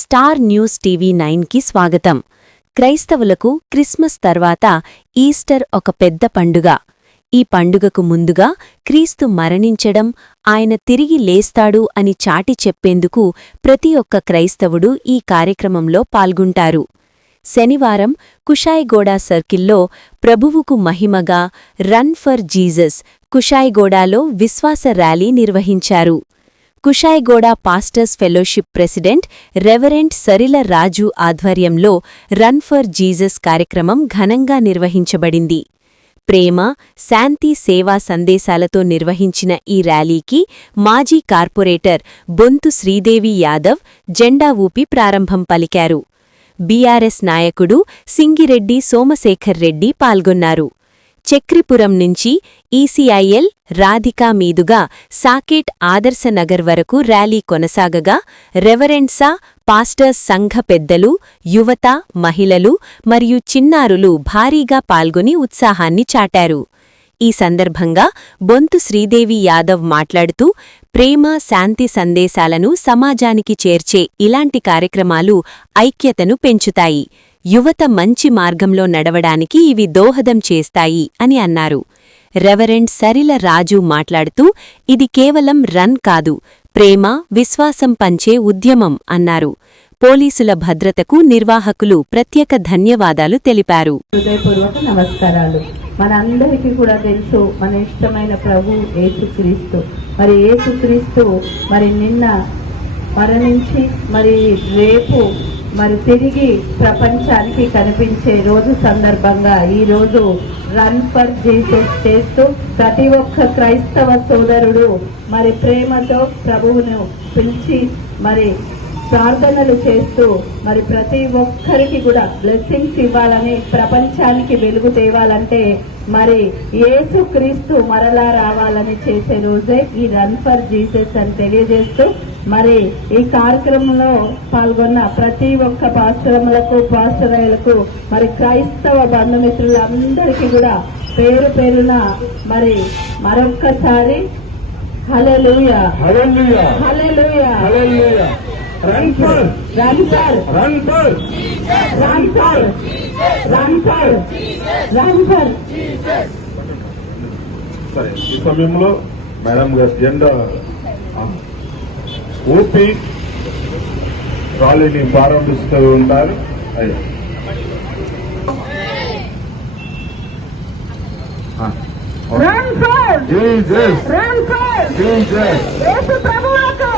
Star news TV 9కి స్వాగతం. క్రైస్తవులకు క్రిస్మస్ తర్వాత ఈస్టర్ ఒక పెద్ద పండుగ. ఈ పండుగకు ముందుగా క్రీస్తు మరణించడం, ఆయన తిరిగి లేస్తాడు అని చాటి చెప్పేందుకు ప్రతి ఒక్క క్రైస్తవుడు ఈ కార్యక్రమంలో పాల్గొంటారు. శనివారం కుషాయిగూడ సర్కిల్లో ప్రభువుకు మహిమగా రన్ ఫర్ జీసస్ కుషాయిగూడలో విశ్వాస ర్యాలీ నిర్వహించారు. Kushaiguda pastors fellowship president reverend Sarila Raju ఆధ్వర్యంలో రన్ ఫర్ జీసస్ కార్యక్రమం ఘనంగా నిర్వహించబడింది. ప్రేమ, శాంతి సేవా సందేశాలతో నిర్వహించిన ఈ ర్యాలీకి మాజీ కార్పొరేటర్ బొంతు శ్రీదేవి యాదవ్ జెండా ఊపి ప్రారంభం పలికారు. బీఆర్ఎస్ నాయకుడు సింగిరెడ్డి సోమశేఖర్ రెడ్డి పాల్గొన్నారు. చక్రిపురం నుంచి ఈసీఐఎల్ రాధికా మీదుగా సాకేట్ ఆదర్శనగర్ వరకు ర్యాలీ కొనసాగగా రెవరెండ్సా, పాస్టర్స్ సంఘ పెద్దలు, యువత, మహిళలు మరియు చిన్నారులు భారీగా పాల్గొని ఉత్సాహాన్ని చాటారు. ఈ సందర్భంగా బొంతు శ్రీదేవి యాదవ్ మాట్లాడుతూ, ప్రేమ, శాంతి సందేశాలను సమాజానికి చేర్చే ఇలాంటి కార్యక్రమాలు ఐక్యతను పెంచుతాయి, యువత మంచి మార్గంలో నడవడానికి ఇవి దోహదం చేస్తాయి అని అన్నారు. రెవరెండ్ సరిల రాజు మాట్లాడుతూ, ఇది కేవలం రన్ కాదు, ప్రేమ, విశ్వాసం పంచే ఉద్యమం అన్నారు. పోలీసుల భద్రతకు నిర్వాహకులు ప్రత్యేక ధన్యవాదాలు తెలిపారు. హృదయపూర్వక నమస్కారాలు. మనందరికీ కూడా తెలుసు, మన ఇష్టమైన ప్రభు యేసుక్రీస్తు. మరి యేసుక్రీస్తు నిన్న మరణించి రేపు తిరిగి ప్రపంచానికి కనిపించే రోజు సందర్భంగా ఈ రోజు రన్ ఫర్ జీసస్ చేస్తూ ప్రతి ఒక్క క్రైస్తవ సోదరుడు ప్రేమతో ప్రభువును పిలిచి ప్రార్థనలు చేస్తూ ప్రతి ఒక్కరికి కూడా బ్లెస్సింగ్స్ ఇవ్వాలని, ప్రపంచానికి వెలుగు తేవాలంటే యేసుక్రీస్తు మరలా రావాలని చేసే రోజే ఈ రన్ ఫర్ జీసస్ అని తెలియజేస్తూ ఈ కార్యక్రమంలో పాల్గొన్న ప్రతి ఒక్క పాస్టర్లకు, పాస్టర్లకు క్రైస్తవ బంధుమిత్రులందరికీ కూడా పేరు పేరున మరొక్కసారి హల్లెలూయా, హల్లెలూయా, హల్లెలూయా, హల్లెలూయా. Run for, run for, run for, run for, run for, run for. సరే, ఈ సమయంలో మేడం గారు జెండా ఊపి ర్యాలీని ప్రారంభిస్తూ ఉంటారు. Run for, Jesus, run for, Jesus, యేసు ప్రభువుకు